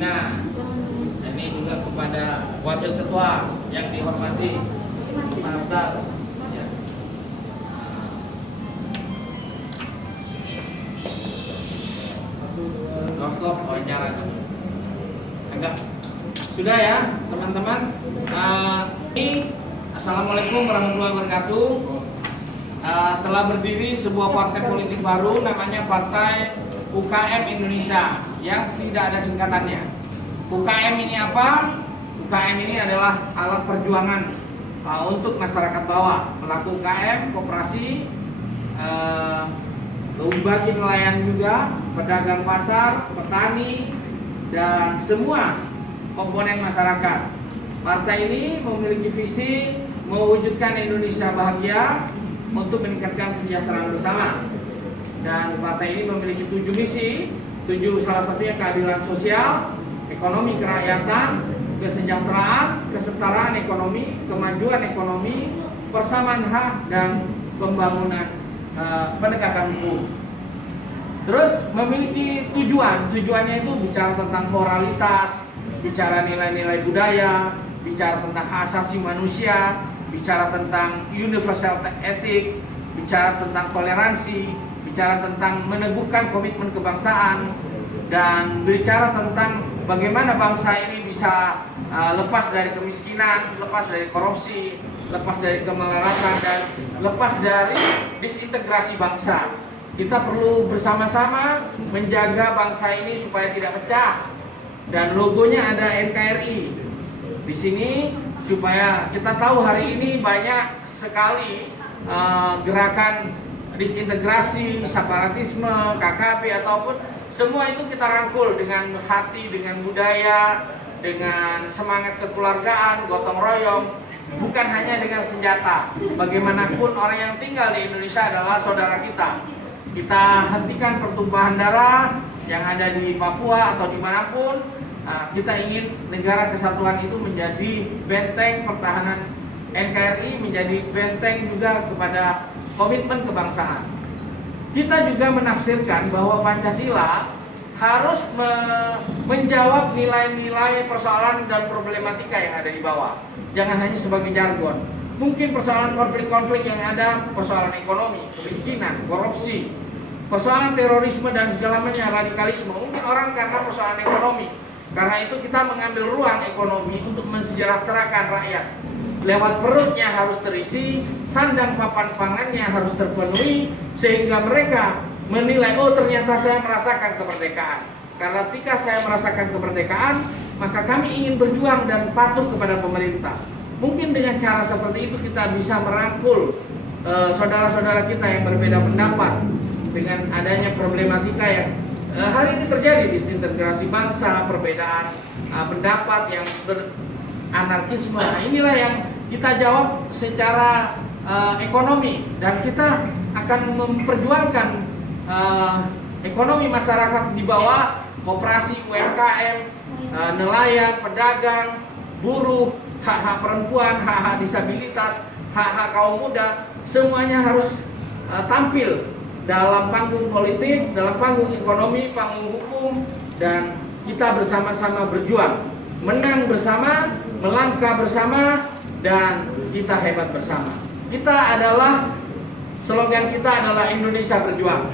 Amina. Ini juga kepada Wakil Ketua yang dihormati Pak Abdal. Ya. Stop, wawancara. Enggak. Sudah ya, teman-teman. Assalamualaikum warahmatullahi wabarakatuh. Telah berdiri sebuah partai politik baru, namanya Partai UKM Indonesia, yang tidak ada singkatannya. UKM ini apa? UKM ini adalah alat perjuangan untuk masyarakat bawah, pelaku UKM, koperasi, bagi nelayan juga, pedagang pasar, petani, dan semua komponen masyarakat. Partai ini memiliki visi mewujudkan Indonesia bahagia untuk meningkatkan kesejahteraan bersama. Dan partai ini memiliki 7 misi, salah satunya keadilan sosial, ekonomi kerakyatan, kesejahteraan, kesetaraan ekonomi, kemajuan ekonomi, persamaan hak, dan pembangunan penegakan hukum. Terus memiliki tujuannya itu bicara tentang moralitas, bicara nilai-nilai budaya, bicara tentang hak asasi manusia, bicara tentang universal etik, bicara tentang toleransi, bicara tentang meneguhkan komitmen kebangsaan, dan bicara tentang bagaimana bangsa ini bisa lepas dari kemiskinan, lepas dari korupsi, lepas dari kemelaratan, dan lepas dari disintegrasi bangsa. Kita perlu bersama-sama menjaga bangsa ini supaya tidak pecah. Dan logonya ada NKRI di sini, supaya kita tahu hari ini banyak sekali gerakan disintegrasi, separatisme, KKP, ataupun semua itu kita rangkul dengan hati, dengan budaya, dengan semangat kekeluargaan, gotong royong, bukan hanya dengan senjata. Bagaimanapun orang yang tinggal di Indonesia adalah saudara kita. Kita hentikan pertumpahan darah yang ada di Papua atau dimanapun. Kita ingin negara kesatuan itu menjadi benteng pertahanan NKRI, menjadi benteng juga kepada komitmen kebangsaan. Kita juga menafsirkan bahwa Pancasila harus menjawab nilai-nilai persoalan dan problematika yang ada di bawah. Jangan hanya sebagai jargon. Mungkin persoalan konflik-konflik yang ada, persoalan ekonomi, kemiskinan, korupsi, persoalan terorisme dan segala macam radikalisme. Mungkin orang karena persoalan ekonomi. Karena itu kita mengambil ruang ekonomi untuk mensejahterakan rakyat. Lewat perutnya harus terisi, sandang papan pangannya harus terpenuhi, sehingga mereka menilai, oh ternyata saya merasakan kemerdekaan. Karena ketika saya merasakan kemerdekaan, maka kami ingin berjuang dan patuh kepada pemerintah. Mungkin dengan cara seperti itu kita bisa merangkul saudara-saudara kita yang berbeda pendapat dengan adanya problematika yang hari ini terjadi, disintegrasi bangsa, perbedaan pendapat yang beranarkisme. Nah, inilah yang kita jawab secara ekonomi, dan kita akan memperjuangkan ekonomi masyarakat di bawah, koperasi, UMKM, nelayan, pedagang, buruh, hak-hak perempuan, hak-hak disabilitas, hak-hak kaum muda, semuanya harus tampil dalam panggung politik, dalam panggung ekonomi, panggung hukum, dan kita bersama-sama berjuang, menang bersama, melangkah bersama, dan kita hebat bersama. Slogan kita adalah Indonesia berjuang.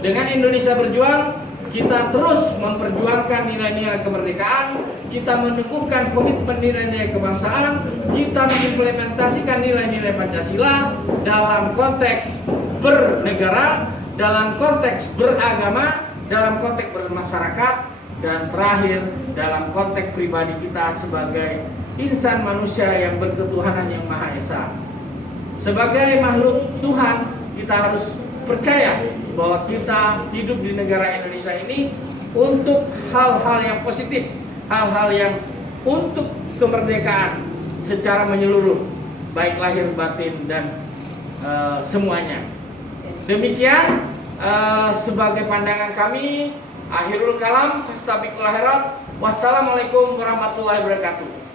Dengan Indonesia berjuang, kita terus memperjuangkan nilai-nilai kemerdekaan, kita meneguhkan komitmen nilai-nilai kebangsaan, kita mengimplementasikan nilai-nilai Pancasila dalam konteks bernegara, dalam konteks beragama, dalam konteks bermasyarakat, dan terakhir dalam konteks pribadi kita sebagai insan manusia yang berketuhanan yang Maha Esa. Sebagai makhluk Tuhan, kita harus percaya bahwa kita hidup di negara Indonesia ini untuk hal-hal yang positif, hal-hal yang untuk kemerdekaan secara menyeluruh, baik lahir batin dan semuanya. Demikian sebagai pandangan kami. Akhirul kalam, fastabiqul khairat. Wassalamualaikum warahmatullahi wabarakatuh.